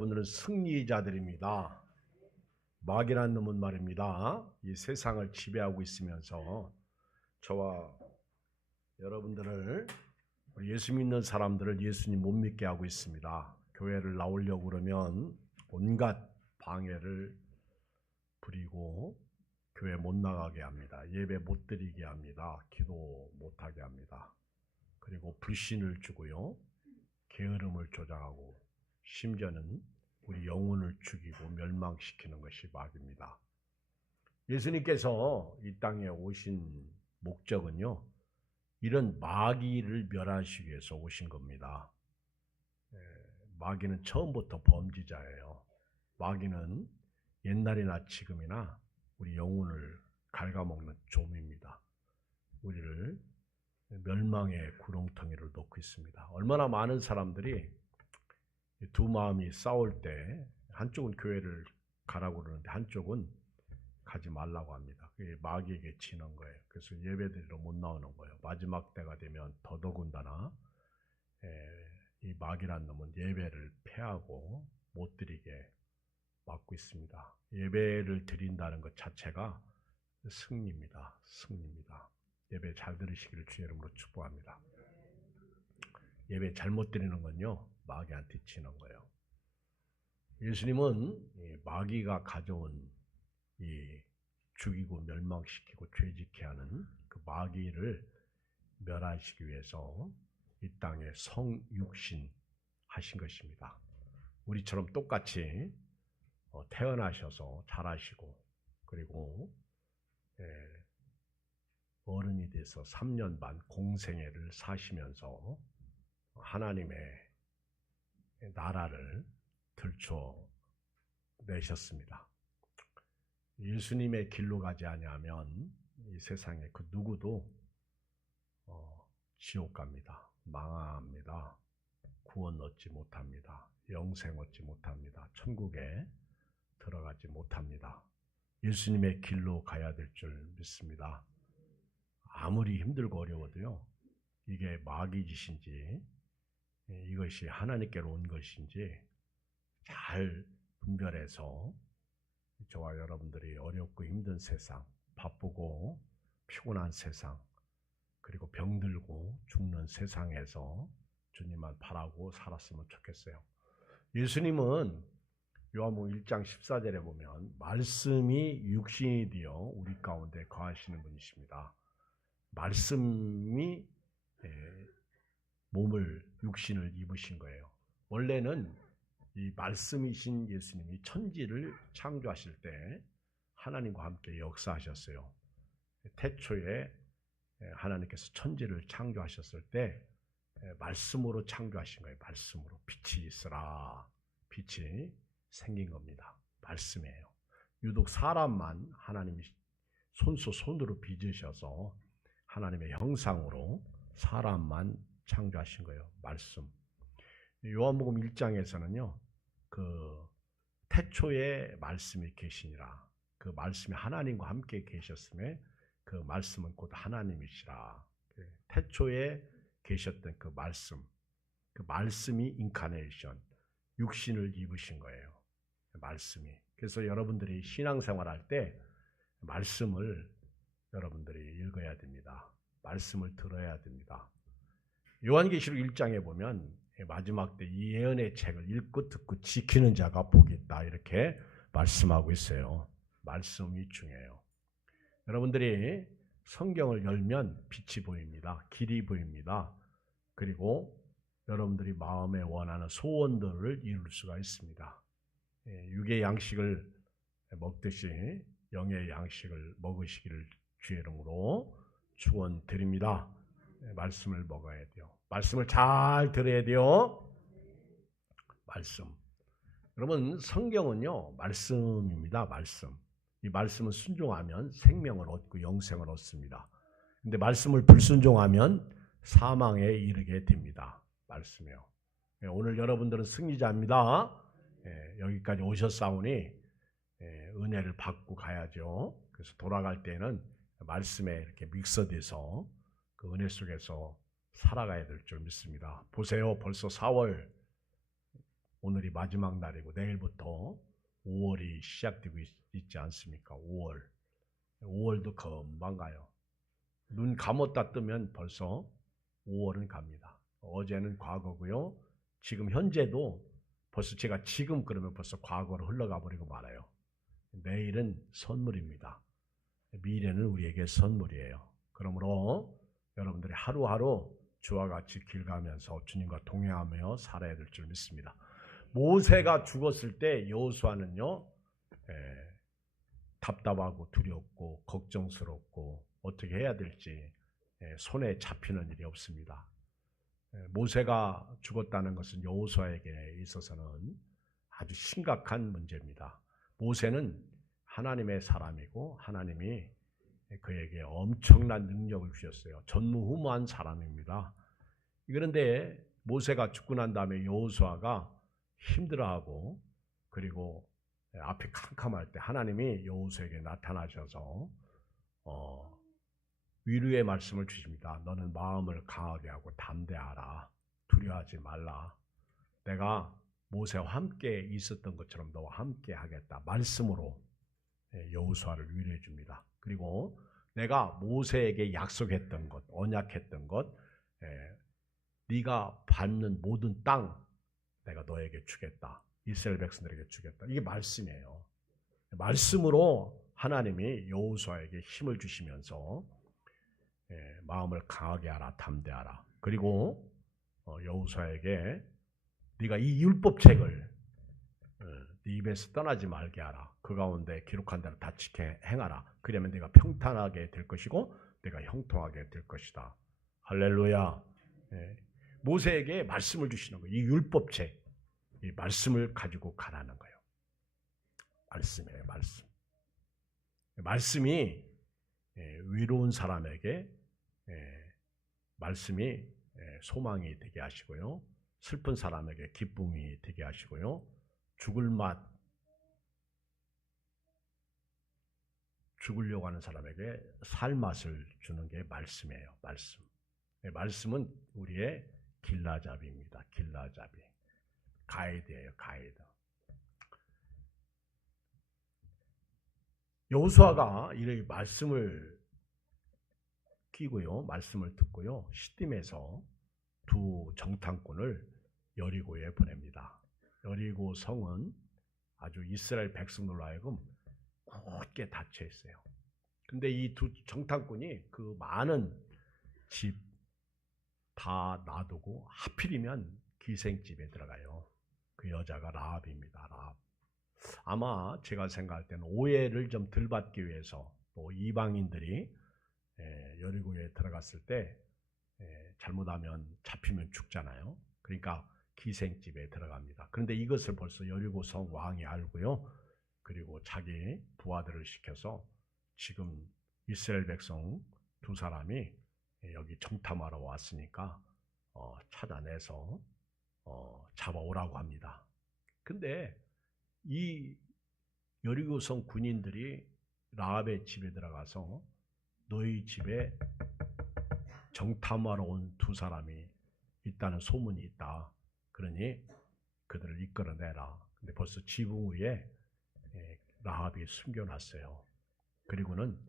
오늘은 승리자들입니다. 마귀라는 놈은 말입니다. 이 세상을 지배하고 있으면서 저와 여러분들을, 우리 예수 믿는 사람들을 예수님 못 믿게 하고 있습니다. 교회를 나오려고 그러면 온갖 방해를 부리고 교회 못 나가게 합니다. 예배 못 드리게 합니다. 기도 못하게 합니다. 그리고 불신을 주고요, 게으름을 조장하고 심지어는 우리 영혼을 죽이고 멸망시키는 것이 마귀입니다. 예수님께서 이 땅에 오신 목적은요, 이런 마귀를 멸하시기 위해서 오신 겁니다. 마귀는 처음부터 범죄자예요. 마귀는 옛날이나 지금이나 우리 영혼을 갉아먹는 좀입니다. 우리를 멸망의 구렁텅이를 놓고 있습니다. 얼마나 많은 사람들이 두 마음이 싸울 때 한쪽은 교회를 가라고 그러는데 한쪽은 가지 말라고 합니다. 그게 마귀에게 지는 거예요. 그래서 예배드리러 못 나오는 거예요. 마지막 때가 되면 더더군다나 이 마귀란 놈은 예배를 패하고 못 드리게 막고 있습니다. 예배를 드린다는 것 자체가 승리입니다. 승리입니다. 예배 잘 들으시기를 주의 이름으로 축복합니다. 예배 잘못 드리는 건요, 마귀한테 지는 거예요. 예수님은 마귀가 가져온 이 죽이고 멸망시키고 죄짓게 하는 그 마귀를 멸하시기 위해서 이 땅에 성육신 하신 것입니다. 우리처럼 똑같이 태어나셔서 자라시고, 그리고 어른이 돼서 3년 반 공생애를 사시면서 하나님의 나라를 들춰내셨습니다. 예수님의 길로 가지 아니하면 이 세상에 그 누구도 지옥 갑니다. 망합니다. 구원 얻지 못합니다. 영생 얻지 못합니다. 천국에 들어가지 못합니다. 예수님의 길로 가야 될 줄 믿습니다. 아무리 힘들고 어려워도요, 이게 마귀 짓인지 이것이 하나님께로 온 것인지 잘 분별해서 저와 여러분들이 어렵고 힘든 세상, 바쁘고 피곤한 세상, 그리고 병들고 죽는 세상에서 주님만 바라고 살았으면 좋겠어요. 예수님은 요한복음 1장 14절에 보면 말씀이 육신이 되어 우리 가운데 거하시는 분이십니다. 말씀이 몸을, 육신을 입으신 거예요. 원래는 이 말씀이신 예수님이 천지를 창조하실 때 하나님과 함께 역사하셨어요. 태초에 하나님께서 천지를 창조하셨을 때 말씀으로 창조하신 거예요. 말씀으로. 빛이 있으라. 빛이 생긴 겁니다. 말씀이에요. 유독 사람만 하나님이 손으로 빚으셔서 하나님의 형상으로 사람만 창조하신 거예요. 말씀. 요한복음 1장에서는요, 그 태초에 말씀이 계시니라. 그 말씀이 하나님과 함께 계셨음에 그 말씀은 곧 하나님이시라. 태초에 계셨던 그 말씀이 인카네이션, 육신을 입으신 거예요. 말씀이. 그래서 여러분들이 신앙생활할 때 말씀을 여러분들이 읽어야 됩니다. 말씀을 들어야 됩니다. 요한계시록 1장에 보면 마지막 때 이 예언의 책을 읽고 듣고 지키는 자가 복이 있다, 이렇게 말씀하고 있어요. 말씀이 중요해요. 여러분들이 성경을 열면 빛이 보입니다. 길이 보입니다. 그리고 여러분들이 마음에 원하는 소원들을 이룰 수가 있습니다. 육의 양식을 먹듯이 영의 양식을 먹으시기를 주의 이름으로 축원드립니다. 말씀을 먹어야 돼요. 말씀을 잘 들어야 돼요. 말씀. 여러분, 성경은요, 말씀입니다. 말씀. 이 말씀을 순종하면 생명을 얻고 영생을 얻습니다. 근데 말씀을 불순종하면 사망에 이르게 됩니다. 말씀이요. 오늘 여러분들은 승리자입니다. 여기까지 오셨사오니 은혜를 받고 가야죠. 그래서 돌아갈 때는 말씀에 이렇게 믹서돼서 그 은혜 속에서 살아가야 될 줄 믿습니다. 보세요, 벌써 4월 오늘이 마지막 날이고 내일부터 5월이 시작되고 있지 않습니까? 5월. 5월도 금방 가요. 눈 감았다 뜨면 벌써 5월은 갑니다. 어제는 과거고요. 지금 현재도 벌써 제가 지금 그러면 벌써 과거로 흘러가 버리고 말아요. 내일은 선물입니다. 미래는 우리에게 선물이에요. 그러므로 여러분들이 하루하루 주와 같이 길 가면서 주님과 동행하며 살아야 될 줄 믿습니다. 모세가 죽었을 때 여호수아는요, 답답하고 두렵고 걱정스럽고 어떻게 해야 될지 손에 잡히는 일이 없습니다. 모세가 죽었다는 것은 여호수아에게 있어서는 아주 심각한 문제입니다. 모세는 하나님의 사람이고 하나님이 그에게 엄청난 능력을 주셨어요. 전무후무한 사람입니다. 그런데 모세가 죽고 난 다음에 여호수아가 힘들어하고 그리고 앞이 캄캄할 때 하나님이 여호수아에게 나타나셔서 위로의 말씀을 주십니다. 너는 마음을 강하게 하고 담대하라. 두려워하지 말라. 내가 모세와 함께 있었던 것처럼 너와 함께 하겠다. 말씀으로 여호수아를 위로해 줍니다. 그리고 내가 모세에게 약속했던 것, 언약했던 것, 네가 받는 모든 땅 내가 너에게 주겠다. 이스라엘 백성들에게 주겠다. 이게 말씀이에요. 말씀으로 하나님이 여호수아에게 힘을 주시면서 마음을 강하게 하라, 담대하라. 그리고 여호수아에게 네가 이 율법책을 네 입에서 떠나지 말게 하라. 그 가운데 기록한 대로 다 지켜 행하라. 그러면 네가 평탄하게 될 것이고 네가 형통하게 될 것이다. 할렐루야. 모세에게 말씀을 주시는 거예요. 이 율법책, 이 말씀을 가지고 가라는 거예요. 말씀이에요. 말씀. 말씀이 위로운 사람에게 말씀이 소망이 되게 하시고요. 슬픈 사람에게 기쁨이 되게 하시고요. 죽으려고 하는 사람에게 살맛을 주는 게 말씀이에요. 말씀. 말씀은 우리의 길라잡이입니다. 길라잡이. 가이드예요. 가이드. 여호수아가 이 말씀을 끼고요. 말씀을 듣고요. 시딤에서 두 정탐꾼을 여리고에 보냅니다. 여리고 성은 아주 이스라엘 백성들로 하여금 굳게 닫혀 있어요. 근데 이 두 정탐꾼이 그 많은 집 다 놔두고 하필이면 기생집에 들어가요. 그 여자가 라합입니다. 라합. 아마 제가 생각할 때는 오해를 좀 덜 받기 위해서 또 이방인들이 여리고에 들어갔을 때 잘못하면 잡히면 죽잖아요. 그러니까 기생집에 들어갑니다. 그런데 이것을 벌써 여리고성 왕이 알고요. 그리고 자기 부하들을 시켜서 지금 이스라엘 백성 두 사람이 여기 정탐하러 왔으니까 찾아내서 잡아오라고 합니다. 근데 이 여리고성 군인들이 라합의 집에 들어가서 너희 집에 정탐하러 온 두 사람이 있다는 소문이 있다. 그러니 그들을 이끌어내라. 근데 벌써 지붕 위에 라합이 숨겨놨어요. 그리고는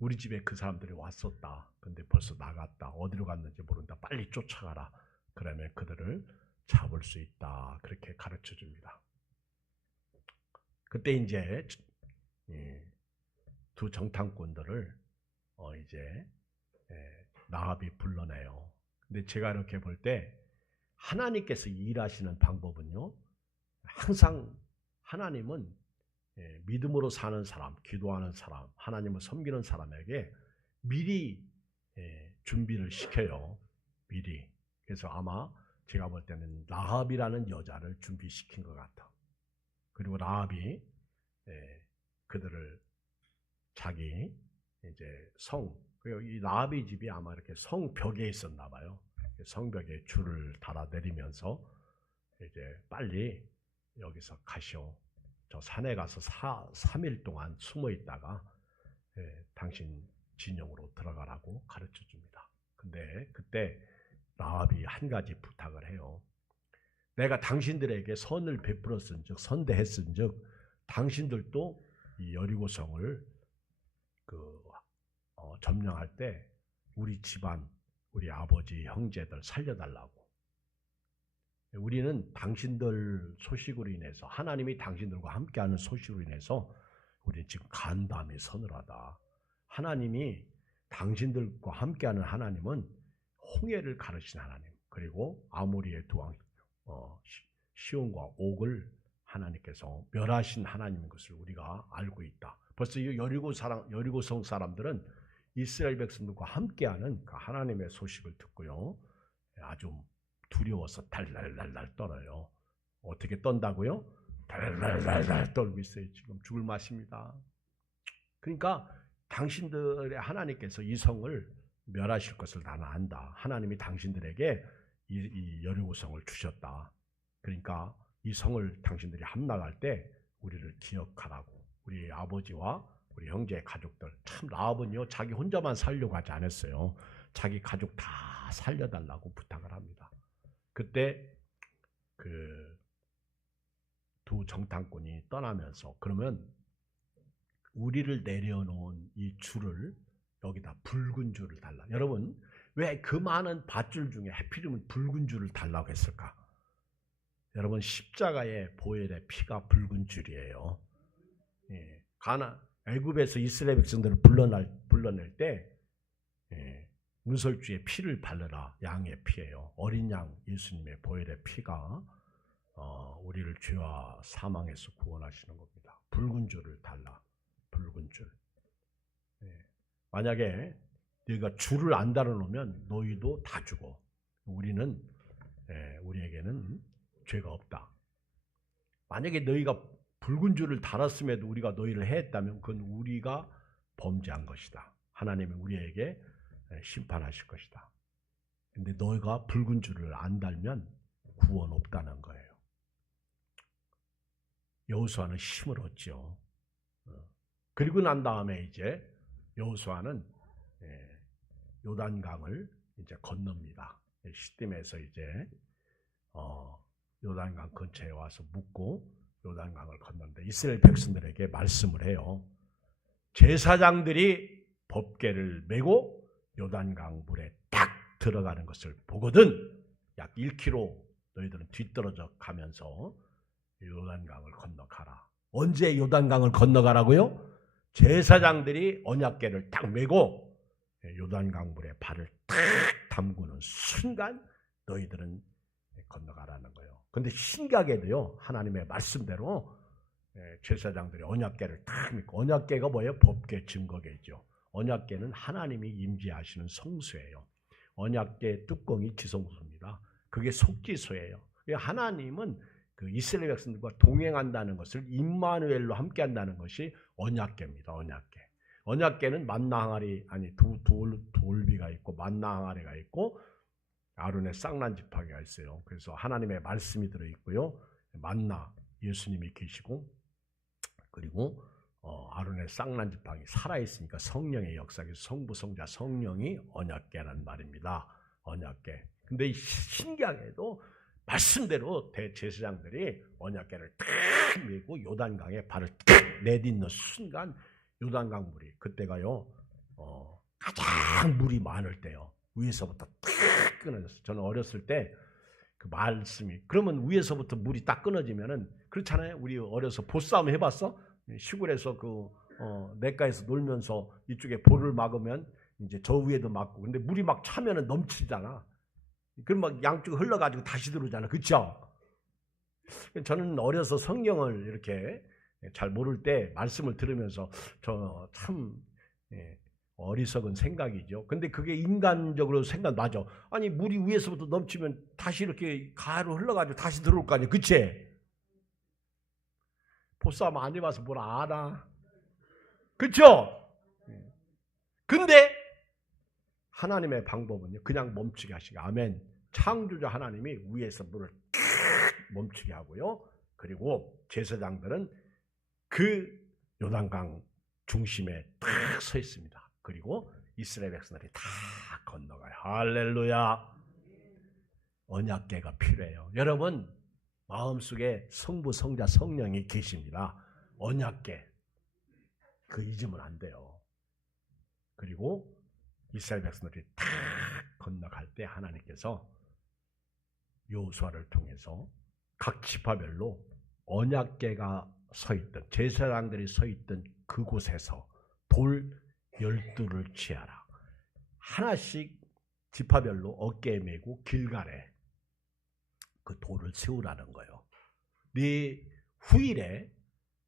우리 집에 그 사람들이 왔었다. 근데 벌써 나갔다. 어디로 갔는지 모른다. 빨리 쫓아가라. 그러면 그들을 잡을 수 있다. 그렇게 가르쳐 줍니다. 그때 이제 두 정탐꾼들을 이제 라합이 불러내요. 근데 제가 이렇게 볼 때 하나님께서 일하시는 방법은요. 항상 하나님은 믿음으로 사는 사람, 기도하는 사람, 하나님을 섬기는 사람에게 미리 준비를 시켜요. 미리. 그래서 아마 제가 볼 때는 라합이라는 여자를 준비시킨 것 같아. 그리고 라합이 그들을 자기 이제 그리고 이 라합의 집이 아마 이렇게 성벽에 있었나 봐요. 성벽에 줄을 달아 내리면서 이제 빨리 여기서 가시오. 저 산에 가서 3일 동안 숨어 있다가 당신 진영으로 들어가라고 가르쳐 줍니다. 근데 그때 라합이 한 가지 부탁을 해요. 내가 당신들에게 선을 베풀었은즉 선대했은즉 당신들도 이 여리고성을 점령할 때 우리 집안, 우리 아버지, 형제들 살려달라고. 우리는 당신들 소식으로 인해서 하나님이 당신들과 함께하는 소식으로 인해서 우리는 지금 간담이 서늘하다. 하나님이 당신들과 함께하는 하나님은 홍해를 가르친 하나님, 그리고 아모리의 두 왕 시온과 옥을 하나님께서 멸하신 하나님인 것을 우리가 알고 있다. 벌써 이 여리고성 사람들은 이스라엘 백성들과 함께하는 그 하나님의 소식을 듣고요, 아주 두려워서 달달달달 떨어요. 어떻게 떤다고요? 달달달달 떨고 있어요. 지금 죽을 맛입니다. 그러니까 당신들의 하나님께서 이 성을 멸하실 것을 나는 안다. 하나님이 당신들에게 이 여리고성을 주셨다. 그러니까 이 성을 당신들이 함락할 때 우리를 기억하라고. 우리 아버지와 우리 형제 가족들, 참 라합은요 자기 혼자만 살려고 하지 않았어요. 자기 가족 다 살려달라고 부탁을 합니다. 그때 그 두 정탐꾼이 떠나면서, 그러면 우리를 내려놓은 이 줄을 여기다 붉은 줄을 달라. 여러분, 왜 그 많은 밧줄 중에 하필이면 붉은 줄을 달라고 했을까? 여러분, 십자가의 보혈의 피가 붉은 줄이에요. 예, 애굽에서 이스라엘 백성들을 불러낼 때 문설주의 피를 바르라. 양의 피예요. 어린 양 예수님의 보혈의 피가 우리를 죄와 사망에서 구원하시는 겁니다. 붉은 줄을 달라. 붉은 줄. 만약에 너희가 줄을 안 달아놓으면 너희도 다 죽어. 우리에게는 죄가 없다. 만약에 너희가 붉은 줄을 달았음에도 우리가 너희를 해했다면 그건 우리가 범죄한 것이다. 하나님이 우리에게 심판하실 것이다. 근데 너희가 붉은 줄을 안 달면 구원 없다는 거예요. 여호수아는 힘을 얻죠. 그리고 난 다음에 이제 여호수아는 요단강을 이제 건넙니다. 시딤에서 이제 요단강 근처에 와서 묵고 요단강을 건너는데 이스라엘 백성들에게 말씀을 해요. 제사장들이 법궤를 메고 요단강 물에 딱 들어가는 것을 보거든 약 1km 너희들은 뒤떨어져 가면서 요단강을 건너가라. 언제 요단강을 건너가라고요? 제사장들이 언약궤를 딱 메고 요단강 물에 발을 딱 담그는 순간 너희들은 건너가라는 거예요. 그런데 신기하게도요, 하나님의 말씀대로 제사장들이 언약궤를 딱 믿고, 언약궤가 뭐예요? 법궤, 증거궤죠. 언약궤는 하나님이 임재하시는 성소예요. 언약궤 뚜껑이 지성소입니다. 그게 속지소예요. 하나님은 그 이스라엘 백성들과 동행한다는 것을 임마누엘로 함께한다는 것이 언약궤입니다. 언약궤. 언약궤는 만나 항아리, 아니 돌비가 있고 만나 항아리가 있고 아론의 쌍난 지팡이가 있어요. 그래서 하나님의 말씀이 들어있고요. 만나 예수님이 계시고, 그리고 아론의 쌍난 지팡이 살아있으니까 성령의 역사에서 성부, 성자, 성령이 언약궤란 말입니다. 언약궤. 근데 신기하게도 말씀대로 대제사장들이 언약궤를 딱 메고 요단강에 발을 딱 내딛는 순간 요단강 물이, 그때가요 가장 물이 많을 때요, 위에서부터 딱 끊어졌어요. 저는 어렸을 때 그 말씀이, 그러면 위에서부터 물이 딱 끊어지면은, 그렇잖아요. 우리 어려서 보싸움 해봤어? 시골에서 냇가에서 놀면서 이쪽에 볼을 막으면 이제 저 위에도 막고, 근데 물이 막 차면은 넘치잖아. 그럼 막 양쪽 흘러가지고 다시 들어오잖아. 그쵸? 저는 어려서 성경을 이렇게 잘 모를 때 말씀을 들으면서 저 참 어리석은 생각이죠. 근데 그게 인간적으로 생각 맞아. 아니 물이 위에서부터 넘치면 다시 이렇게 가로 흘러가지고 다시 들어올 거 아니야. 그치? 보싸움 안 해봐서 뭘 알아. 그쵸? 근데 하나님의 방법은요, 그냥 멈추게 하시고, 아멘. 창조자 하나님이 위에서 물을 멈추게 하고요. 그리고 제사장들은 그 요단강 중심에 딱 서 있습니다. 그리고 이스라엘 백성들이 다 건너가요. 할렐루야. 언약궤가 필요해요. 여러분, 마음속에 성부, 성자, 성령이 계십니다. 언약궤. 그 잊으면 안 돼요. 그리고 이스라엘 백성들이 다 건너갈 때 하나님께서 여호수아를 통해서 각 지파별로 언약궤가 서 있던, 제사장들이 서 있던 그곳에서 돌 12를 취하라. 하나씩 지파별로 어깨에 메고 길갈에 그 돌을 세우라는 거예요. 네 후일에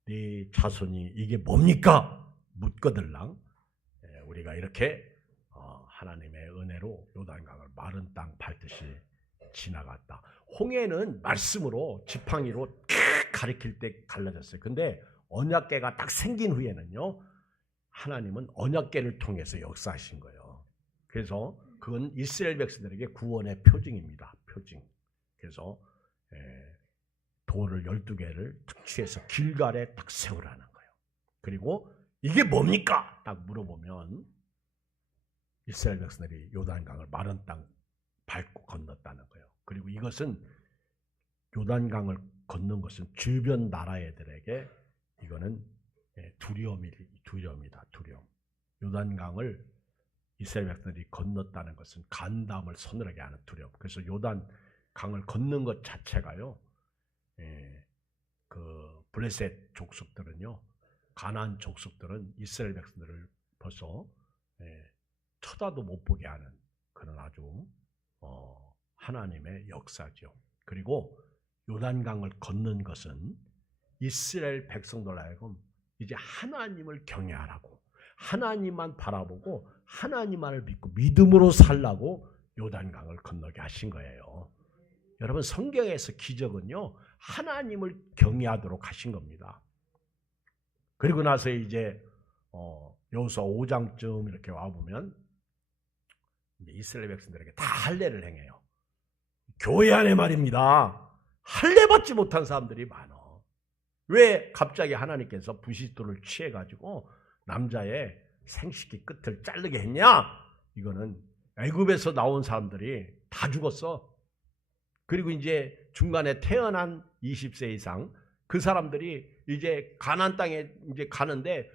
네 자손이 이게 뭡니까? 묻거들랑 우리가 이렇게 하나님의 은혜로 요단강을 마른 땅 밟듯이 지나갔다. 홍해는 말씀으로 지팡이로 가리킬 때 갈라졌어요. 근데 언약궤가 딱 생긴 후에는요, 하나님은 언약궤를 통해서 역사하신 거예요. 그래서 그건 이스라엘 백성들에게 구원의 표징입니다. 표징. 그래서 돌을 12개를 탁 취해서 길갈에 딱 세우라는 거예요. 그리고 이게 뭡니까? 딱 물어보면 이스라엘 백성들이 요단강을 마른 땅 밟고 건넜다는 거예요. 그리고 이것은 요단강을 건넌 것은 주변 나라 애들에게 이거는 두려움이다. 두려움. 요단강을 이스라엘 백성들이 건넜다는 것은 간담을 서늘하게 하는 두려움. 그래서 요단강을 건넌 것 자체가요, 그 블레셋 족속들은요, 가나안 족속들은 이스라엘 백성들을 벌써 쳐다도 못 보게 하는 그런 아주 하나님의 역사죠. 그리고 요단강을 건넌 것은 이스라엘 백성들 하여금 이제 하나님을 경외하라고, 하나님만 바라보고 하나님만을 믿고 믿음으로 살라고 요단강을 건너게 하신 거예요. 여러분, 성경에서 기적은요, 하나님을 경외하도록 하신 겁니다. 그리고 나서 이제 여호수아 5장쯤 이렇게 와보면 이제 이스라엘 백성들에게 다 할례를 행해요. 교회 안에 말입니다. 할례 받지 못한 사람들이 많어. 왜 갑자기 하나님께서 부싯돌을 취해가지고 남자의 생식기 끝을 자르게 했냐? 이거는 애굽에서 나온 사람들이 다 죽었어. 그리고 이제 중간에 태어난 20세 이상 그 사람들이 이제 가나안 땅에 이제 가는데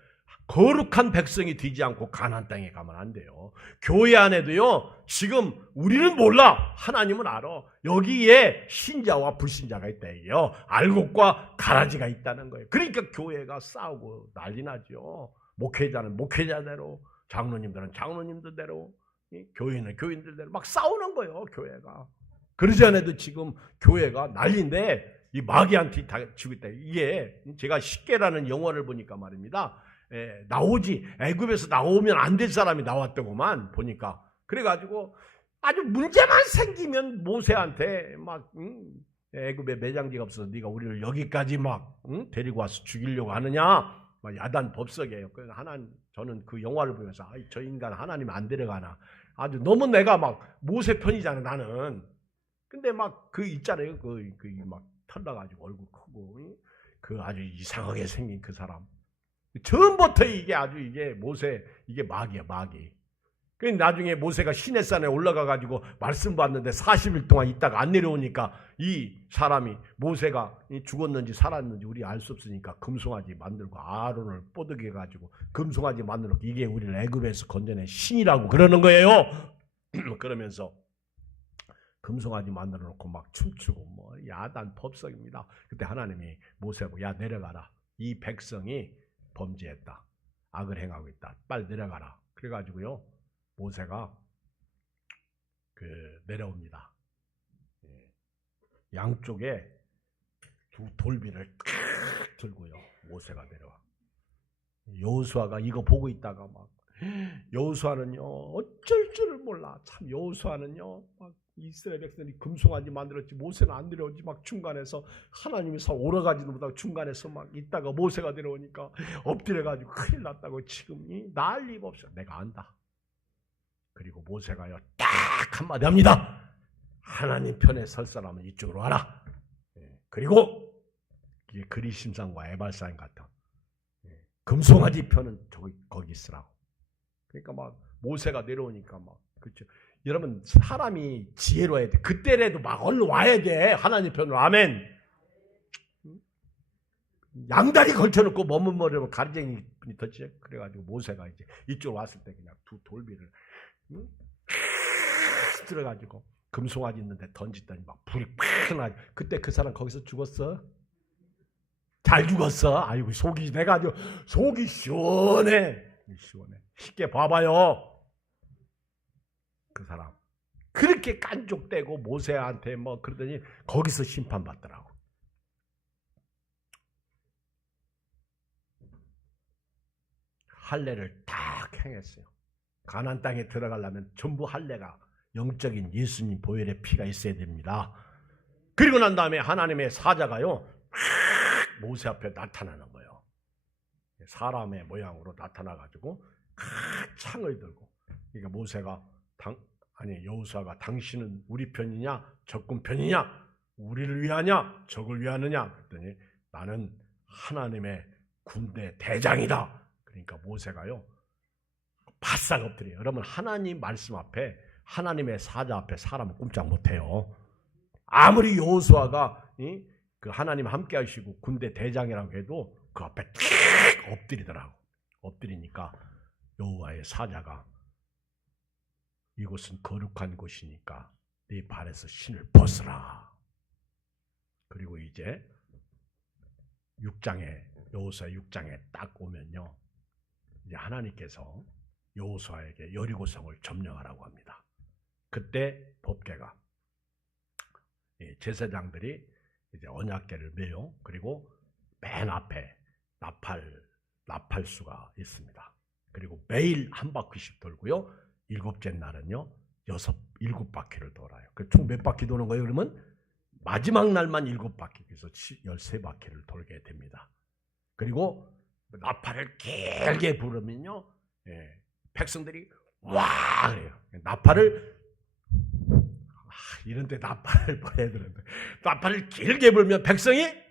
거룩한 백성이 되지 않고 가나안 땅에 가면 안 돼요. 교회 안에도요, 지금 우리는 몰라, 하나님은 알아. 여기에 신자와 불신자가 있다 이게요. 알곡과 가라지가 있다는 거예요. 그러니까 교회가 싸우고 난리 나죠. 목회자는 목회자대로, 장로님들은 장로님들대로, 교인은 교인들대로 막 싸우는 거예요. 교회가. 그러지 않아도 지금 교회가 난리인데 이 마귀한테 다 지고 있다. 이게 제가 십계라는 영화를 보니까 말입니다. 나오지, 애굽에서 나오면 안 될 사람이 나왔더구만 보니까. 그래가지고 아주 문제만 생기면 모세한테 막 애굽에 매장지가 없어서 네가 우리를 여기까지 막 데리고 와서 죽이려고 하느냐, 막 야단 법석이에요. 그래서 저는 그 영화를 보면서 저 인간 하나님 안 데려가나, 아주 너무 내가 막 모세 편이잖아 나는. 근데 막 그 있잖아요, 그 막 털나가지고 얼굴 크고 그 아주 이상하게 생긴 그 사람. 처음부터 이게 아주 이게 모세, 이게 마귀야, 마귀. 그 나중에 모세가 시내산에 올라가가지고 말씀 받는데 40일 동안 있다가 안 내려오니까 이 사람이, 모세가 죽었는지 살았는지 우리 알 수 없으니까 금송아지 만들고 아론을 뽀득해가지고 금송아지 만들고 이게 우리를 애굽에서 건져낸 신이라고 그러는 거예요. 그러면서 금송아지 만들어 놓고 막 춤추고 뭐 야단 법석입니다. 그때 하나님이 모세하고 야 내려가라. 이 백성이 범죄했다. 악을 행하고 있다. 빨리 내려가라. 그래가지고요, 모세가 내려옵니다. 양쪽에 두 돌비를 탁 들고요, 모세가 내려와. 여호수아가 이거 보고 있다가 막, 여호수아는요 어쩔 줄을 몰라. 참 여호수아는요 막 이스라엘 백성이 금송아지 만들었지 모세는 안 내려오지. 막 중간에서 하나님이 오러가지도 못하고 중간에서 막 있다가 모세가 내려오니까 엎드려가지고 큰일 났다고 지금 난리 없어. 내가 안다. 그리고 모세가요 딱 한마디 합니다. 하나님 편에 설 사람은 이쪽으로 와라. 그리고 이게 그리심산과 에발산 같은 금송아지 편은 거기 있으라고. 그러니까 막 모세가 내려오니까 막, 그렇죠. 여러분, 사람이 지혜로워야 돼. 그때라도 막 얼른 와야 돼. 하나님 편으로. 아멘. 양다리 걸쳐놓고 머뭇머리로 가르쟁이 분이 덧지. 그래가지고 모세가 이제 이쪽 왔을 때 그냥 두 돌비를 들어가지고 금송아지 있는데 던지더니 막 불이 팍 나지. 그때 그 사람 거기서 죽었어? 잘 죽었어. 아이고 속이 내가 아주 속이 시원해. 시원해. 쉽게 봐봐요. 그 사람 그렇게 깐족대고 모세한테 뭐 그러더니 거기서 심판받더라고. 할례를 딱 행했어요. 가나안 땅에 들어가려면 전부 할례가 영적인 예수님 보혈의 피가 있어야 됩니다. 그리고 난 다음에 하나님의 사자가요 모세 앞에 나타나는 거예요. 사람의 모양으로 나타나가지고 창을 들고. 그러니까 모세가 여호수아가 당신은 우리 편이냐 적군 편이냐 우리를 위하냐 적을 위하느냐 그랬더니 나는 하나님의 군대 대장이다. 그러니까 모세가요 바싹 엎드려요. 여러분 하나님 말씀 앞에 하나님의 사자 앞에 사람은 꼼짝 못해요. 아무리 여호수아가 그 하나님 함께 하시고 군대 대장이라고 해도 그 앞에 탁 엎드리더라고. 엎드리니까 여호와의 사자가 이곳은 거룩한 곳이니까 네 발에서 신을 벗으라. 그리고 이제 6장에 여호수아 6장에 딱 오면요. 이제 하나님께서 여호수아에게 여리고성을 점령하라고 합니다. 그때 법궤가 제사장들이 이제 언약궤를 메요. 그리고 맨 앞에 나팔수가 있습니다. 그리고 매일 한 바퀴씩 돌고요. 일곱째 날은요 7바퀴를 돌아요. 총 몇 바퀴 도는 거예요? 그러면 마지막 날만 7바퀴, 그래서 13바퀴를 돌게 됩니다. 그리고 나팔을 길게 부르면요 백성들이 와 그래요. 나팔을 이런데 나팔을 불어야 되는데 나팔을 길게 불면 백성이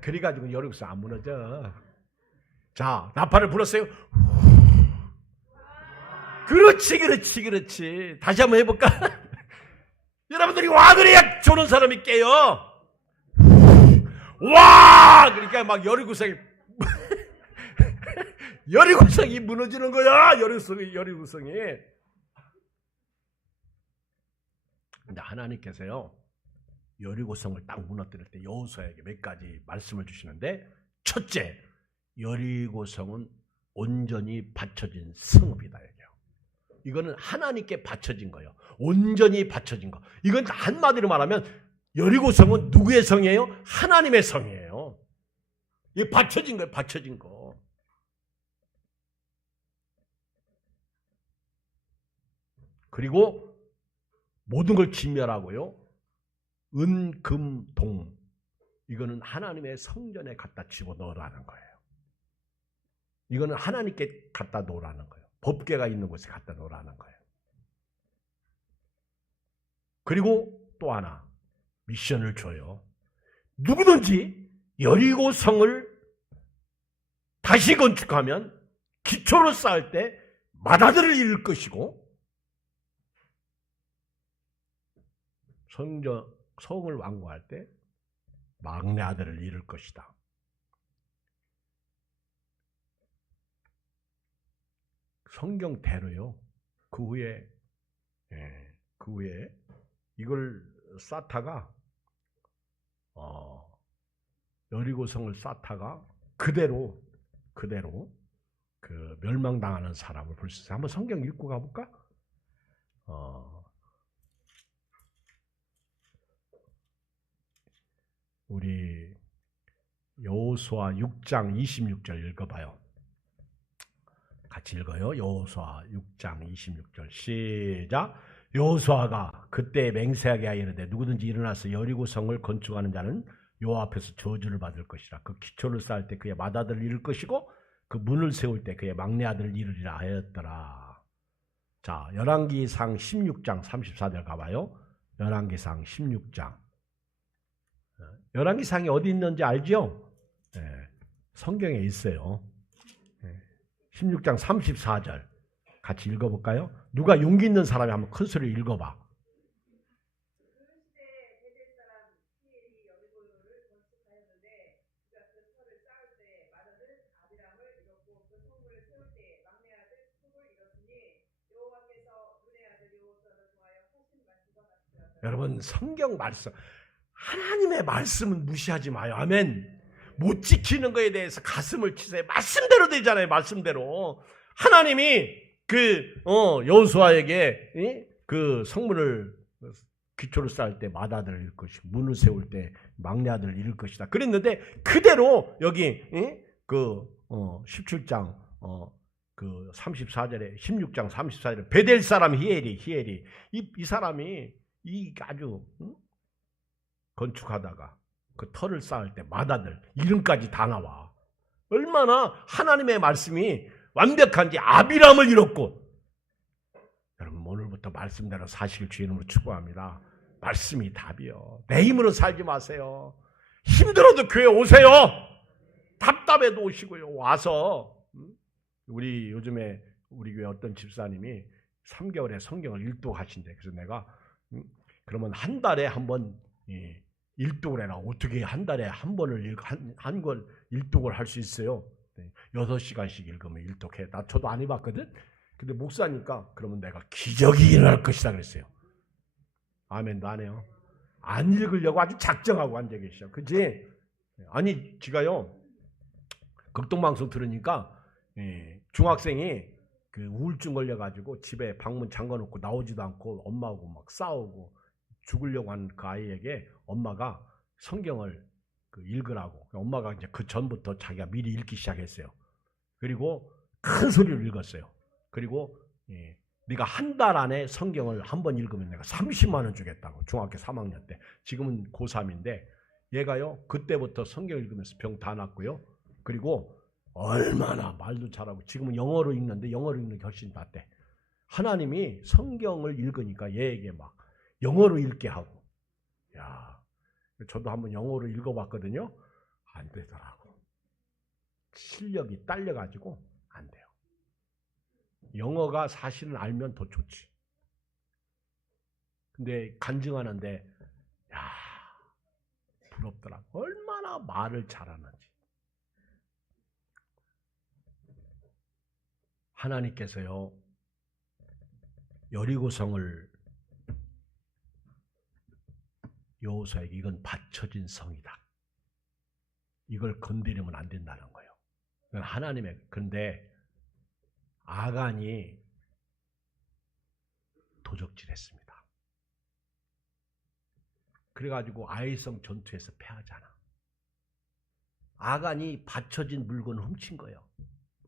그래가지고 여리고성 안 무너져. 자 나팔을 불었어요. 그렇지. 다시 한번 해볼까? 여러분들이 와 그래야 조는 사람이 깨요. 와 그러니까 막 여리고성이 여리고성이 무너지는 거야. 여리고성이. 근데 하나님께서요 여리고성을 딱 무너뜨릴 때 여호수아에게 몇 가지 말씀을 주시는데, 첫째, 여리고성은 온전히 바쳐진 성읍이다. 이거는 하나님께 바쳐진 거예요. 온전히 바쳐진 거. 이건 한마디로 말하면 여리고성은 누구의 성이에요? 하나님의 성이에요. 이게 바쳐진 거예요. 바쳐진 거. 그리고 모든 걸 진멸하고요. 은, 금, 동. 이거는 하나님의 성전에 갖다 집어넣으라는 거예요. 이거는 하나님께 갖다 놓으라는 거예요. 법궤가 있는 곳에 갖다 놓으라는 거예요. 그리고 또 하나 미션을 줘요. 누구든지 여리고성을 다시 건축하면 기초를 쌓을 때 맏아들을 잃을 것이고 성을 완고할 때 막내 아들을 잃을 것이다. 성경대로요. 그 후에 이걸 쌓다가 여리고성을 쌓다가 그대로 그 멸망당하는 사람을 볼 수 있어요. 한번 성경 읽고 가볼까? 우리 여호수아 6장 26절 읽어봐요. 같이 읽어요. 여호수아 6장 26절 시작. 여호수아가 그때 맹세하게 하였는데 누구든지 일어나서 여리고성을 건축하는 자는 여호와 앞에서 저주를 받을 것이라. 그 기초를 쌓을 때 그의 맏아들을 잃을 것이고 그 문을 세울 때 그의 막내 아들을 잃으리라 하였더라. 자, 열왕기상 16장 34절 가봐요. 열왕기상 16장. 열왕기상이 어디 있는지 알죠? 성경에 있어요. 16장 34절 같이 읽어볼까요? 누가 용기 있는 사람이 한번 큰 소리로 읽어봐. 여러분 성경 말씀, 하나님의 말씀은 무시하지 마요. 아멘. 못 지키는 거에 대해서 가슴을 치세요. 말씀대로 되잖아요. 말씀대로. 하나님이 여호수아에게 그 성문을 기초를 쌓을 때 맏아들을 잃을 것이고 문을 세울 때 막내 아들을 잃을 것이다. 그랬는데 그대로 여기 17장 34절에 16장 34절에 베델 사람 히엘이 이 사람이 아주 건축하다가 그 터를 쌓을 때 맏아들 이름까지 다 나와. 얼마나 하나님의 말씀이 완벽한지. 아비람을 잃었고. 여러분 오늘부터 말씀대로 사실 주인으로 축복합니다. 말씀이 답이요. 내 힘으로 살지 마세요. 힘들어도 교회 오세요. 답답해도 오시고요. 와서 우리 요즘에 우리 교회 어떤 집사님이 3개월에 성경을 일독하신대. 그래서 내가 그러면 한 달에 한 번 일독을 해라. 어떻게 한 달에 한 번을 한 권 일독을 할 수 있어요? 6시간씩 읽으면 일독해. 저도 안 해봤거든. 근데 목사니까 그러면 내가 기적이 일어날 것이다 그랬어요. 아멘도 안 해요. 안 읽으려고 아주 작정하고 앉아 계셔. 그치? 아니 지가요 극동방송 들으니까 중학생이 그 우울증 걸려가지고 집에 방문 잠궈놓고 나오지도 않고 엄마하고 막 싸우고 죽으려고 하는 그 아이에게 엄마가 성경을 읽으라고. 엄마가 이제 그 전부터 자기가 미리 읽기 시작했어요. 그리고 큰 소리로 읽었어요. 그리고 네가 한 달 안에 성경을 한 번 읽으면 내가 30만 원 주겠다고. 중학교 3학년 때. 지금은 고3인데 얘가요 그때부터 성경 읽으면서 병 다 났고요. 그리고 얼마나 말도 잘하고 지금은 영어로 읽는데 영어로 읽는 게 훨씬 낫대. 하나님이 성경을 읽으니까 얘에게 막 영어로 읽게 하고. 야, 저도 한번 영어로 읽어봤거든요. 안 되더라고. 실력이 딸려가지고 안 돼요. 영어가 사실은 알면 더 좋지. 근데 간증하는데 야, 부럽더라고. 얼마나 말을 잘하는지. 하나님께서요 여리고성을 여호수아에게 이건 받쳐진 성이다. 이걸 건드리면 안 된다는 거예요. 이건 하나님의. 그런데 아간이 도적질했습니다. 그래가지고 아이성 전투에서 패하잖아. 아간이 받쳐진 물건을 훔친 거예요.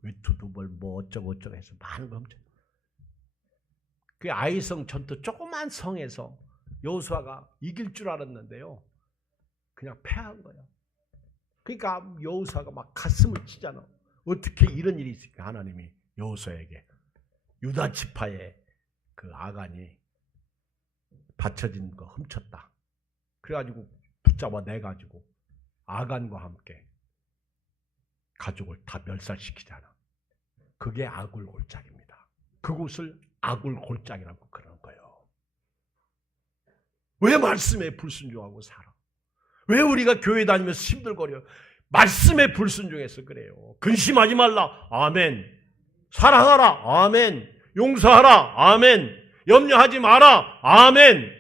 위투두벌 뭐 어쩌고 해서 많은 거 훔쳐. 그 아이성 전투 조그만 성에서 여호수아가 이길 줄 알았는데요. 그냥 패한 거예요. 그러니까 여호수아가 막 가슴을 치잖아. 어떻게 이런 일이 있을까? 하나님이 여호수아에게 유다 지파의 그 아간이 받쳐진 거 훔쳤다. 그래가지고 붙잡아 내가지고 아간과 함께 가족을 다 멸살시키잖아. 그게 아굴골짜기입니다. 그곳을 아굴골짜기라고 그러는 거예요. 왜 말씀에 불순종하고 살아? 왜 우리가 교회 다니면서 힘들거려? 말씀에 불순종해서 그래요. 근심하지 말라. 아멘. 사랑하라. 아멘. 용서하라. 아멘. 염려하지 마라. 아멘.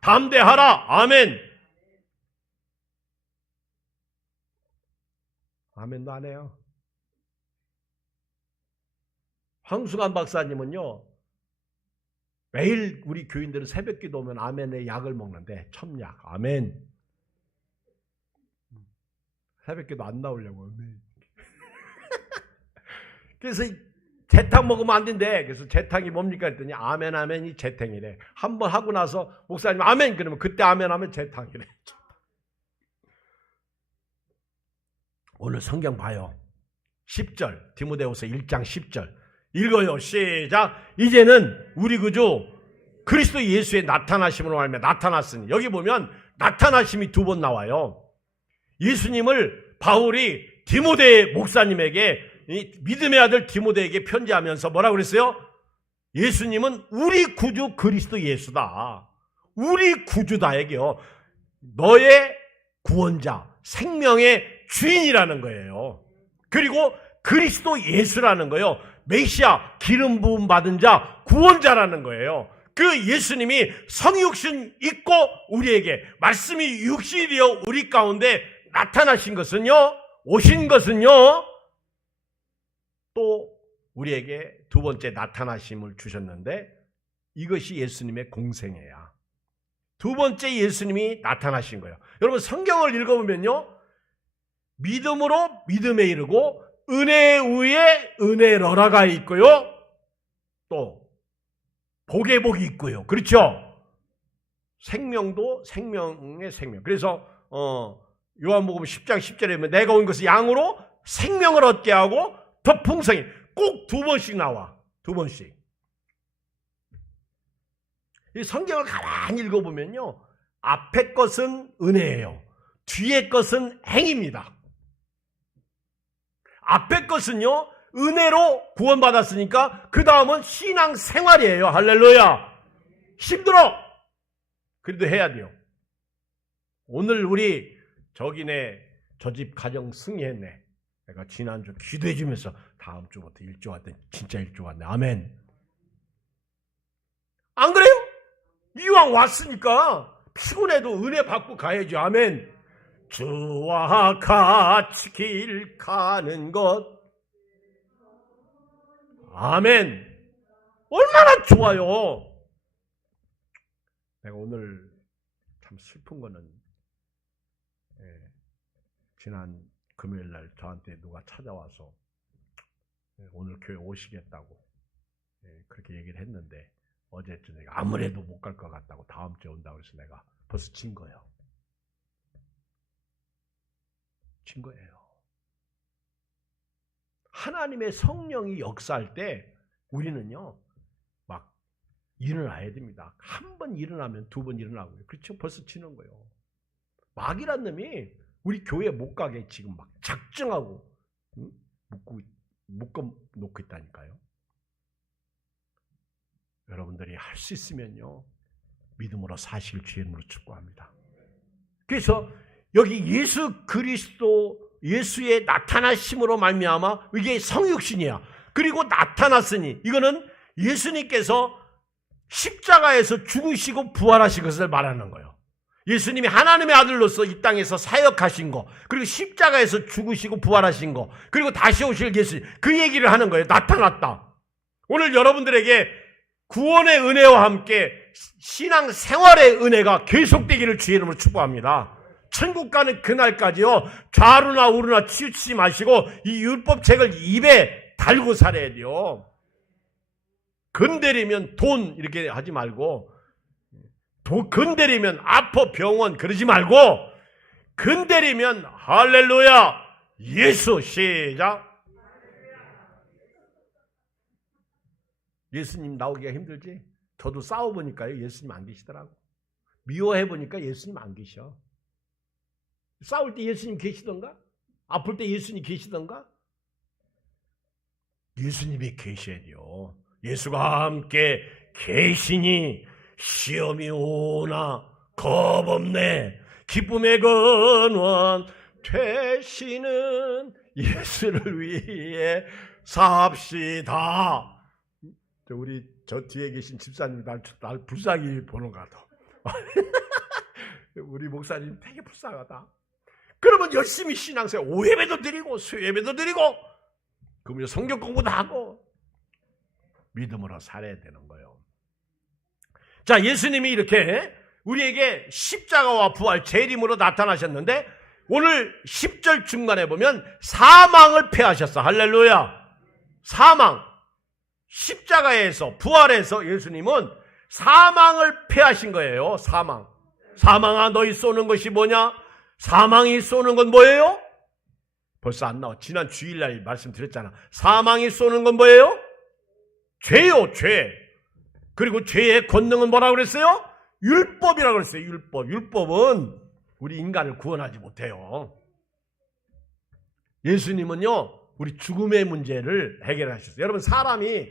담대하라. 아멘. 아멘도 안 해요. 황수관 박사님은요 매일 우리 교인들은 새벽 기도 오면 아멘의 약을 먹는데 첨약. 아멘. 새벽 기도 안 나오려고. 아멘. 그래서 재탕 먹으면 안 된대. 그래서 재탕이 뭡니까 했더니 아멘 아멘이 재탕이래. 한번 하고 나서 목사님 아멘 그러면 그때 아멘 하면 재탕이래. 오늘 성경 봐요. 10절 디모데후서 1장 10절 읽어요. 시작. 이제는 우리 구주 그리스도 예수의 나타나심으로 말미암아 나타났으니. 여기 보면 나타나심이 2번 나와요. 예수님을 바울이 디모데 목사님에게 믿음의 아들 디모데에게 편지하면서 뭐라고 그랬어요? 예수님은 우리 구주 그리스도 예수다. 우리 구주다에게요. 너의 구원자, 생명의 주인이라는 거예요. 그리고 그리스도 예수라는 거예요. 메시아, 기름 부음 받은 자, 구원자라는 거예요. 그 예수님이 성육신 입고 우리에게 말씀이 육신이 되어 우리 가운데 나타나신 것은요, 오신 것은요, 또 우리에게 두 번째 나타나심을 주셨는데 이것이 예수님의 공생애야. 두 번째 예수님이 나타나신 거예요. 여러분 성경을 읽어보면요, 믿음으로 믿음에 이르고 은혜 위에 은혜러라가 있고요, 또 복의 복이 있고요. 그렇죠? 생명도 생명의 생명. 그래서 요한복음 10장 10절에 보면 내가 온 것은 양으로 생명을 얻게 하고 더 풍성히, 꼭 두 번씩 나와. 두 번씩. 이 성경을 가만히 읽어보면요, 앞에 것은 은혜예요. 뒤에 것은 행입니다. 앞에 것은요, 은혜로 구원받았으니까 그 다음은 신앙생활이에요. 할렐루야. 힘들어. 그래도 해야 돼요. 오늘 우리 저기네 저 집 가정 승리했네. 내가 지난주 기도해 주면서 다음 주부터 일조 왔더니 진짜 일조 왔네. 아멘. 안 그래요? 이왕 왔으니까 피곤해도 은혜 받고 가야지. 아멘. 주와 같이 길 가는 것. 아멘. 얼마나 좋아요. 내가 오늘 참 슬픈 거는, 지난 금요일 날 저한테 누가 찾아와서 오늘 교회 오시겠다고 그렇게 얘기를 했는데, 어제 내가 아무래도 못 갈 것 같다고 다음 주에 온다고 해서 내가 벌써 진 거예요. 진 거예요. 하나님의 성령이 역사할 때 우리는요, 막 일어나야 됩니다. 한 번 일어나면 두 번 일어나고요. 그렇죠? 벌써 지는 거예요. 마귀란 놈이 우리 교회 못 가게 지금 막 작정하고 묶어 놓고 있다니까요. 여러분들이 할 수 있으면요, 믿음으로 사실 주님으로 축복합니다. 그래서 여기 예수 그리스도, 예수의 나타나심으로 말미암아 이게 성육신이야. 그리고 나타났으니 이거는 예수님께서 십자가에서 죽으시고 부활하신 것을 말하는 거예요. 예수님이 하나님의 아들로서 이 땅에서 사역하신 거, 그리고 십자가에서 죽으시고 부활하신 거, 그리고 다시 오실 예수님, 그 얘기를 하는 거예요. 나타났다. 오늘 여러분들에게 구원의 은혜와 함께 신앙 생활의 은혜가 계속되기를 주의 이름으로 축복합니다. 천국 가는 그날까지요, 좌루나 우루나 치우치지 마시고 이 율법책을 입에 달고 살아야 돼요. 건드리면 돈 이렇게 하지 말고, 건드리면 아파 병원 그러지 말고, 건드리면 할렐루야 예수. 시작. 예수님 나오기가 힘들지? 저도 싸워보니까요, 예수님 안 계시더라고. 미워해보니까 예수님 안 계셔. 싸울 때 예수님 계시던가? 아플 때 예수님 계시던가? 예수님이 계셔야 돼요. 예수가 함께 계시니 시험이 오나 겁없네. 기쁨의 근원 되시는 예수를 위해 삽시다. 우리 저 뒤에 계신 집사님 날 불쌍히 보는 것 같아. 우리 목사님 되게 불쌍하다. 그러면 열심히 신앙생활, 오예배도 드리고 수예배도 드리고, 그러면 성경 공부도 하고 믿음으로 살아야 되는 거예요. 자, 예수님이 이렇게 우리에게 십자가와 부활, 재림으로 나타나셨는데 오늘 10절 중간에 보면 사망을 패하셨어. 할렐루야. 사망. 십자가에서 부활해서 예수님은 사망을 패하신 거예요. 사망. 사망아 너희 쏘는 것이 뭐냐? 사망이 쏘는 건 뭐예요? 벌써 안 나와. 지난 주일날 말씀드렸잖아. 사망이 쏘는 건 뭐예요? 죄요, 죄. 그리고 죄의 권능은 뭐라고 그랬어요? 율법이라고 그랬어요. 율법. 율법은 우리 인간을 구원하지 못해요. 예수님은요, 우리 죽음의 문제를 해결하셨어요. 여러분, 사람이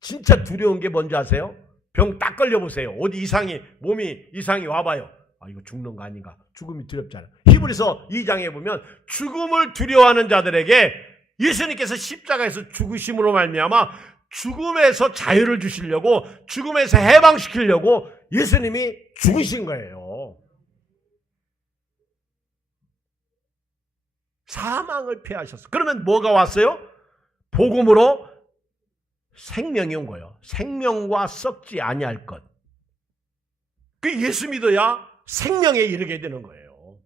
진짜 두려운 게 뭔지 아세요? 병 딱 걸려보세요. 어디 이상이, 몸이 이상이 와봐요. 아, 이거 죽는 거 아닌가? 죽음이 두렵잖아. 히브리서 2장에 보면 죽음을 두려워하는 자들에게 예수님께서 십자가에서 죽으심으로 말미암아 죽음에서 자유를 주시려고, 죽음에서 해방시키려고 예수님이 죽으신 거예요. 사망을 패하셨어. 그러면 뭐가 왔어요? 복음으로 생명이 온 거예요. 생명과 썩지 아니할 것. 그 예수 믿어야 생명에 이르게 되는 거예요.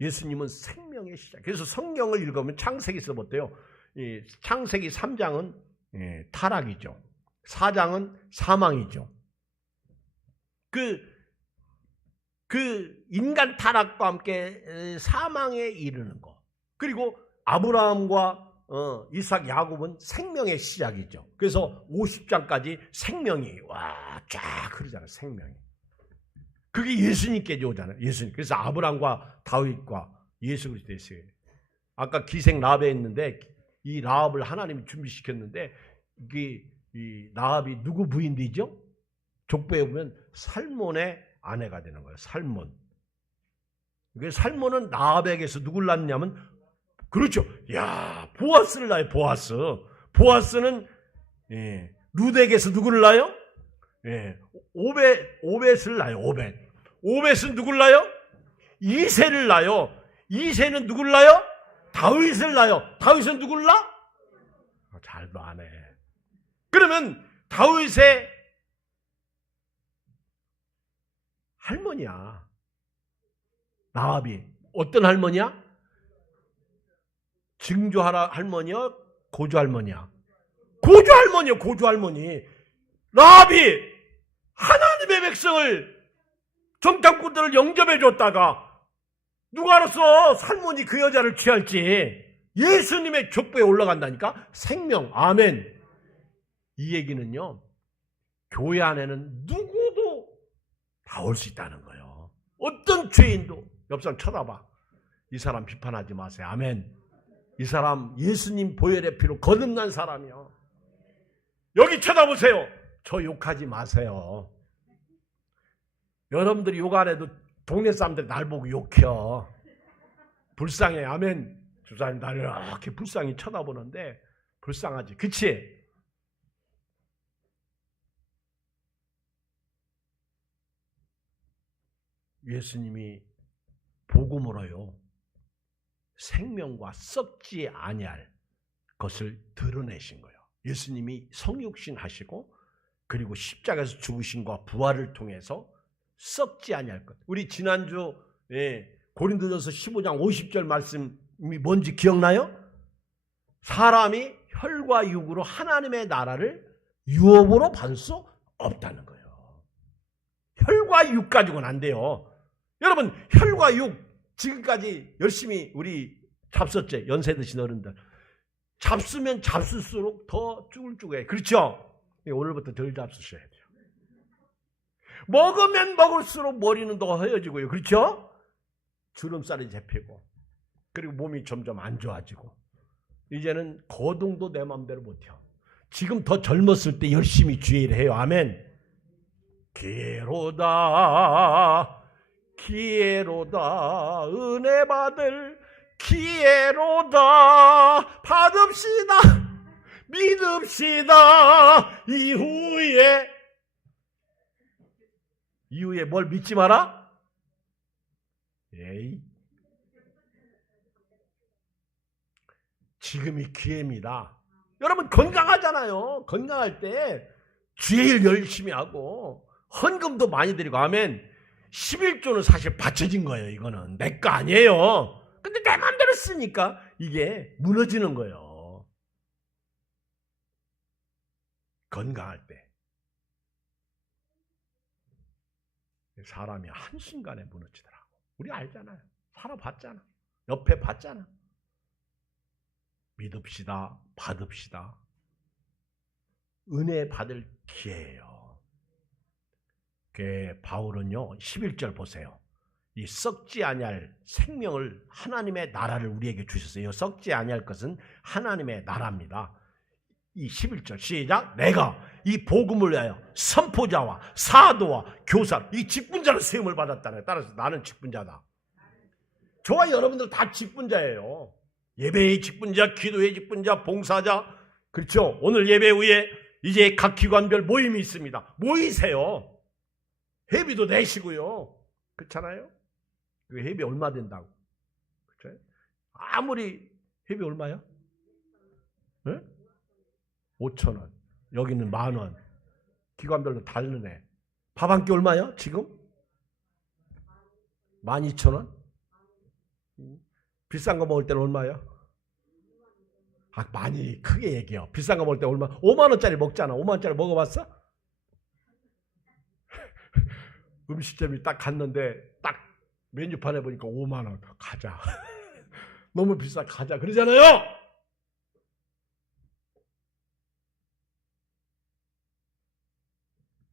예수님은 생명의 시작. 그래서 성경을 읽으면 창세기에서 어때요? 창세기 3장은 타락이죠. 4장은 사망이죠. 그 인간 타락과 함께 사망에 이르는 거. 그리고 아브라함과 이삭, 야곱은 생명의 시작이죠. 그래서 50장까지 생명이 쫙 흐르잖아요. 생명이. 그게 예수님께 오잖아요. 예수님. 그래서 아브라함과 다윗과 예수 그리스도 있어요. 아까 기생 라합에 있는데 이 라합을 하나님이 준비시켰는데 이 라합이 누구 부인이죠? 족보에 보면 살몬의 아내가 되는 거예요. 살몬. 살몬은 라합에게서 누굴 낳느냐면 그렇죠. 야, 보아스를 낳아요. 보아스. 보아스는 룻에게서 누구를 낳아요? 오벳을 낳아요. 오벳은 누굴 낳아요? 이새를 낳아요. 이새는 누굴 낳아요? 다윗을 낳아요. 다윗은 누굴 낳아? 잘도 안 해. 그러면 다윗의 할머니야. 라합이. 어떤 할머니야? 증조하라 할머니야? 고조 할머니야? 고조 할머니야. 고조 할머니. 라합이 하나님의 백성을 정탐꾼들을 영접해 줬다가 누가 알았어? 살몬이 그 여자를 취할지. 예수님의 족보에 올라간다니까. 생명. 아멘. 이 얘기는요, 교회 안에는 누구도 다 올 수 있다는 거예요. 어떤 죄인도. 옆 사람 쳐다봐. 이 사람 비판하지 마세요. 아멘. 이 사람 예수님 보혈의 피로 거듭난 사람이요. 여기 쳐다보세요. 저 욕하지 마세요. 여러분들이 욕 안 해도 동네 사람들이 날 보고 욕해요. 불쌍해. 아멘. 주사님 나를 이렇게 불쌍히 쳐다보는데 불쌍하지. 그치? 예수님이 복음으로요, 생명과 썩지 아니할 것을 드러내신 거예요. 예수님이 성육신 하시고 그리고 십자가에서 죽으신과 부활을 통해서 썩지 아니할 것. 우리 지난주 고린도전서 15장 50절 말씀이 뭔지 기억나요? 사람이 혈과 육으로 하나님의 나라를 유업으로 받을 수 없다는 거예요. 혈과 육 가지고는 안 돼요. 여러분, 혈과 육 지금까지 열심히 우리 잡섰죠. 연세 드신 어른들. 잡수면 잡술수록 더 쭈글쭈글해. 그렇죠? 오늘부터 덜 잡수셔야 돼요. 먹으면 먹을수록 머리는 더 허여지고요. 그렇죠? 주름살이 잡히고 그리고 몸이 점점 안 좋아지고 이제는 거동도 내 마음대로 못해요. 지금 더 젊었을 때 열심히 주의를 해요. 아멘. 기회로다 기회로다 은혜 받을 기회로다 받읍시다 믿읍시다. 이후에 뭘 믿지 마라? 에이, 지금이 기회입니다. 여러분 건강하잖아요. 건강할 때 주일 열심히 하고 헌금도 많이 드리고. 아멘. 11조는 사실 바쳐진 거예요. 이거는 내 거 아니에요. 근데 내 마음대로 쓰니까 이게 무너지는 거예요. 건강할 때 사람이 한순간에 무너지더라고. 우리 알잖아요. 살아봤잖아. 옆에 봤잖아. 믿읍시다. 받읍시다. 은혜 받을 기회예요. 바울은요 11절 보세요. 이 썩지 아니할 생명을 하나님의 나라를 우리에게 주셨어요. 썩지 아니할 것은 하나님의 나라입니다. 이 11절 시작. 내가 이 복음을 위하여 선포자와 사도와 교사, 이 직분자로 세움을 받았다네. 따라서 나는 직분자다. 저와 여러분들 다 직분자예요. 예배의 직분자, 기도의 직분자, 봉사자. 그렇죠? 오늘 예배 후에 이제 각 기관별 모임이 있습니다. 모이세요. 회비도 내시고요. 그렇잖아요? 그 회비 얼마 된다고? 그렇죠? 아무리 회비 얼마야? 네? 5,000원. 여기는 10,000원. 기관별로 다르네. 밥 한 끼 얼마야? 지금? 12,000원? 비싼 거 먹을 때는 얼마야? 많이 크게 얘기해요. 비싼 거 먹을 때 얼마? 5만 원짜리 먹잖아. 5만 원짜리 먹어봤어? 음식점이 딱 갔는데 딱 메뉴판에 보니까 5만 원. 가자. 너무 비싸. 가자. 그러잖아요.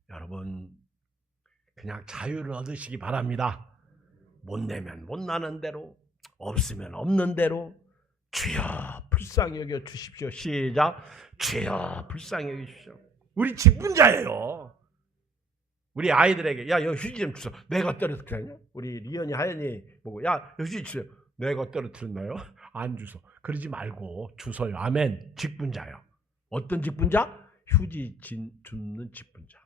여러분 그냥 자유를 얻으시기 바랍니다. 못 내면 못 나는 대로, 없으면 없는 대로 주여 불쌍히 여겨 주십시오. 시작. 주여 불쌍히 여겨 주십시오. 우리 직분자예요. 우리 아이들에게 야 여기 휴지 좀 주소. 내가 떨어뜨렸냐? 우리 리언이 하연이 보고 야 휴지 주세요. 내가 떨어뜨렸나요? 안 주소. 그러지 말고 주소요. 아멘. 직분자요. 어떤 직분자? 휴지 줍는 직분자.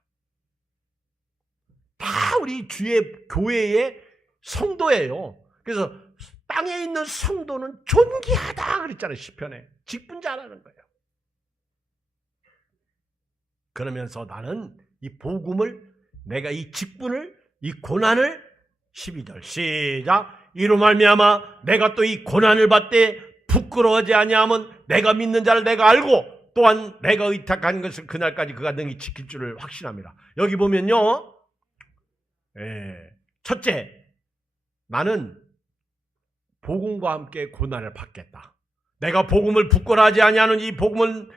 다 우리 주의 교회의 성도예요. 그래서 땅에 있는 성도는 존귀하다 그랬잖아요. 시편에. 직분자라는 거예요. 그러면서 나는 이 복음을, 내가 이 직분을, 이 고난을 12절 시작. 이로 말미암아 내가 또 이 고난을 받되 부끄러워하지 아니하면 내가 믿는 자를 내가 알고 또한 내가 의탁한 것을 그날까지 그가 능히 지킬 줄을 확신합니다. 여기 보면요. 첫째, 나는 복음과 함께 고난을 받겠다. 내가 복음을 부끄러워하지 아니하는 이 복음을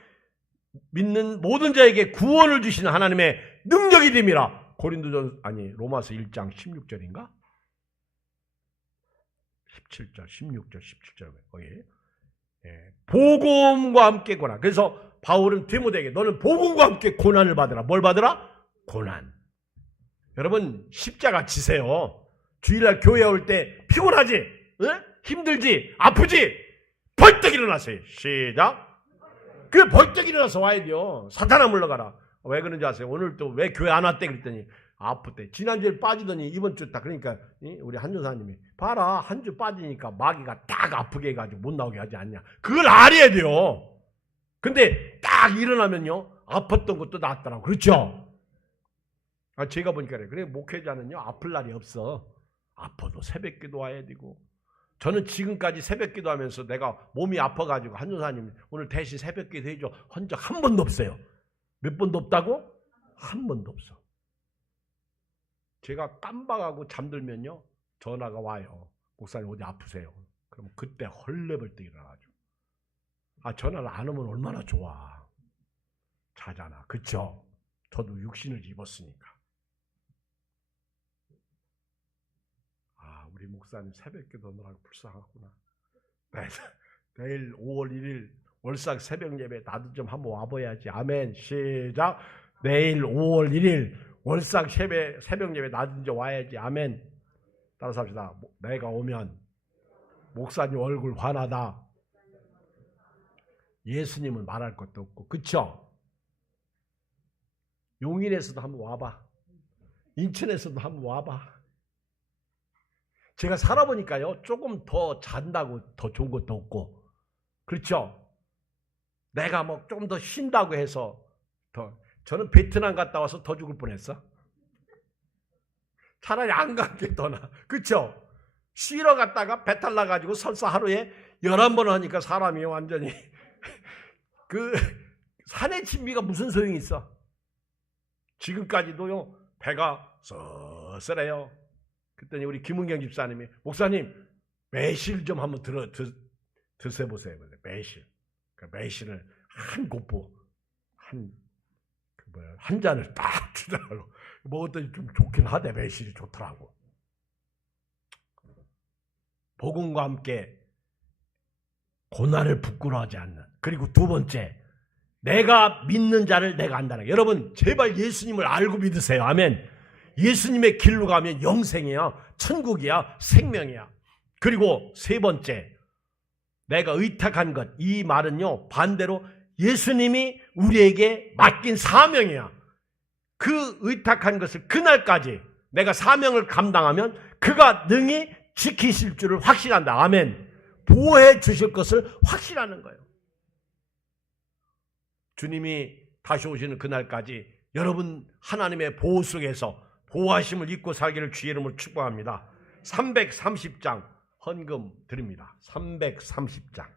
믿는 모든 자에게 구원을 주시는 하나님의 능력이 됨이라. 로마서 1장 16절인가? 17절, 16절, 17절 거기. 복음과 함께 고난. 그래서 바울은 디모데에게 너는 복음과 함께 고난을 받으라. 뭘 받으라? 고난. 여러분 십자가 지세요. 주일날 교회 올 때 피곤하지? 응? 힘들지? 아프지? 벌떡 일어나세요. 시작. 그 벌떡 일어나서 와야 돼요. 사탄아 물러가라. 왜 그런지 아세요? 오늘 또 왜 교회 안 왔대 그랬더니 아프대. 지난주에 빠지더니 이번 주 딱 그러니까 우리 한조사님이 봐라 한 주 빠지니까 마귀가 딱 아프게 해가지고 못 나오게 하지 않냐. 그걸 알아야 돼요. 근데 딱 일어나면요 아팠던 것도 낫더라고. 그렇죠? 제가 보니까 그래. 목회자는요 아플 날이 없어. 아파도 새벽기도 와야 되고. 저는 지금까지 새벽기도 하면서 내가 몸이 아파가지고 한조사님 오늘 대신 새벽기도 해줘 한 적 한 번도 없어요. 몇 번도 없다고? 한 번도 없어. 제가 깜박하고 잠들면요 전화가 와요. 목사님 어디 아프세요? 그럼 그때 헐레벌떡 일어나가지고 전화를 안 오면 얼마나 좋아. 자잖아. 그쵸? 저도 육신을 입었으니까. 우리 목사님 새벽기도 하느라고 불쌍하구나. 내일 5월 1일 월삭 새벽 예배 나도 좀 한번 와봐야지. 아멘. 시작. 내일 5월 1일 월삭 새벽 예배 나도 좀 와야지. 아멘. 따라서 합시다. 내가 오면 목사님 얼굴 환하다. 예수님은 말할 것도 없고. 그쵸? 용인에서도 한번 와봐. 인천에서도 한번 와봐. 제가 살아보니까요 조금 더 잔다고 더 좋은 것도 없고. 그렇죠? 내가 뭐 좀 더 쉰다고 해서 저는 베트남 갔다 와서 더 죽을 뻔했어. 차라리 안 간 게 더 나아. 그렇죠? 쉬러 갔다가 배탈 나가지고 설사 하루에 11번 하니까 사람이 완전히 그 산의 진미가 무슨 소용이 있어. 지금까지도요 배가 씁쓸해요. 그랬더니 우리 김은경 집사님이 목사님 매실 좀 한번 드셔보세요. 매실. 그 매실을 한 고포 한 잔을 딱 주더라고. 먹었더니 좀 좋긴 하대. 매실이 좋더라고. 복음과 함께 고난을 부끄러워하지 않는. 그리고 두 번째, 내가 믿는 자를 내가 안다는. 여러분 제발 예수님을 알고 믿으세요. 아멘. 예수님의 길로 가면 영생이야, 천국이야, 생명이야. 그리고 세 번째, 내가 의탁한 것, 이 말은요 반대로 예수님이 우리에게 맡긴 사명이야. 그 의탁한 것을 그날까지 내가 사명을 감당하면 그가 능히 지키실 줄을 확신한다. 아멘. 보호해 주실 것을 확신하는 거예요. 주님이 다시 오시는 그날까지 여러분 하나님의 보호 속에서 보호하심을 입고 살기를 주의 이름으로 축복합니다. 330장 헌금 드립니다. 330장.